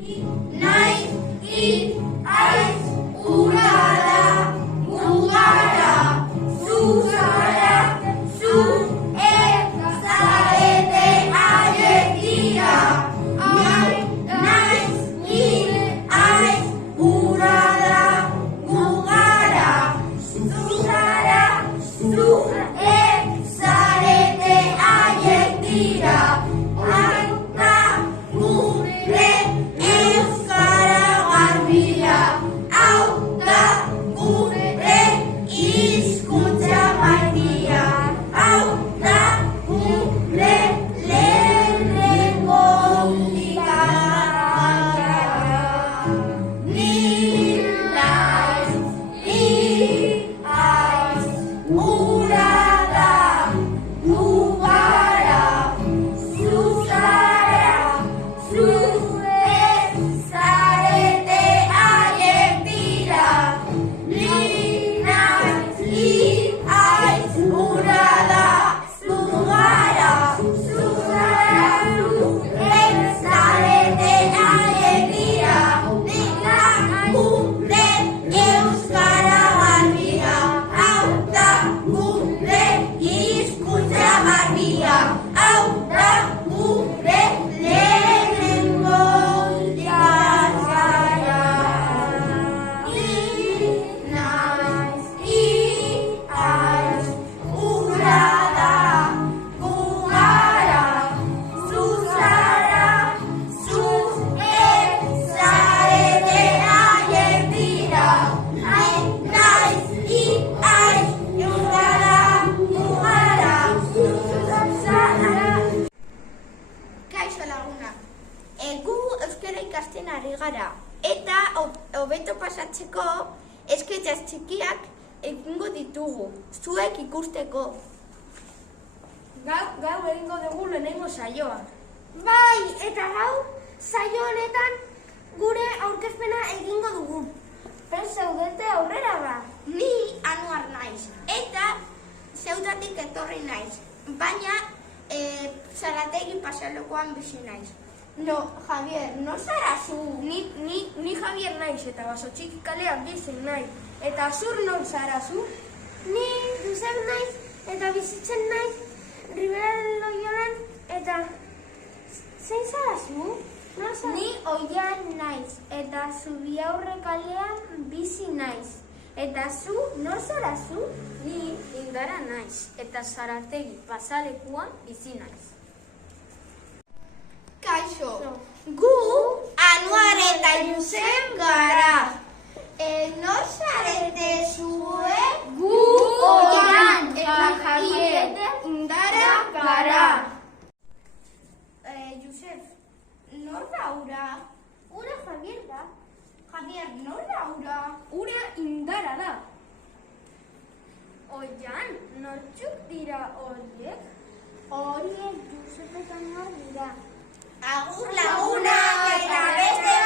Naiz, I, aiz, ura da, gu gara, zu zara, zu zarete haiek dira. Naiz, I, aiz, ura da, gu gara, zu zara, zu zarete haiek dira. Gu euskara ikasten ari gara, eta hobeto pasatzeko esketxaz txikiak egingo ditugu, zuek ikusteko. Gau egingo dugu lehenengo saioa. Bai, eta gau saio honetan gure aurkezpena egingo dugu. Prest zaudete aurrera ba? Ni Anuar naiz, eta Zeutatik etorri naiz, baina Zarategi pasalokoan bizi naiz. No, Javier, no zara zu. Ni Javier naiz eta Basotxiki kalean bizi naiz. Eta zur non zara zu? Ni Josep naiz eta bizitzen naiz Ribera Loiolan eta zein zara zu? Ni Oian naiz eta Zubiaurre kalean bizi naiz. Eta zu nor zara zu? Ni Indara naiz eta Zarategi pasalekuan bizi naiz. Kaixo, gu Anuar eta Josep gara. Nor zarete zue? Gu Oian eta Javier Indara gara. Josep, nor da ura? Ura Javier da. Javier, nor da ura? Ura Indara da. Oian, nortzuk dira horiek? Horiek Josep eta Anuar dira. Agur lagunak eta beste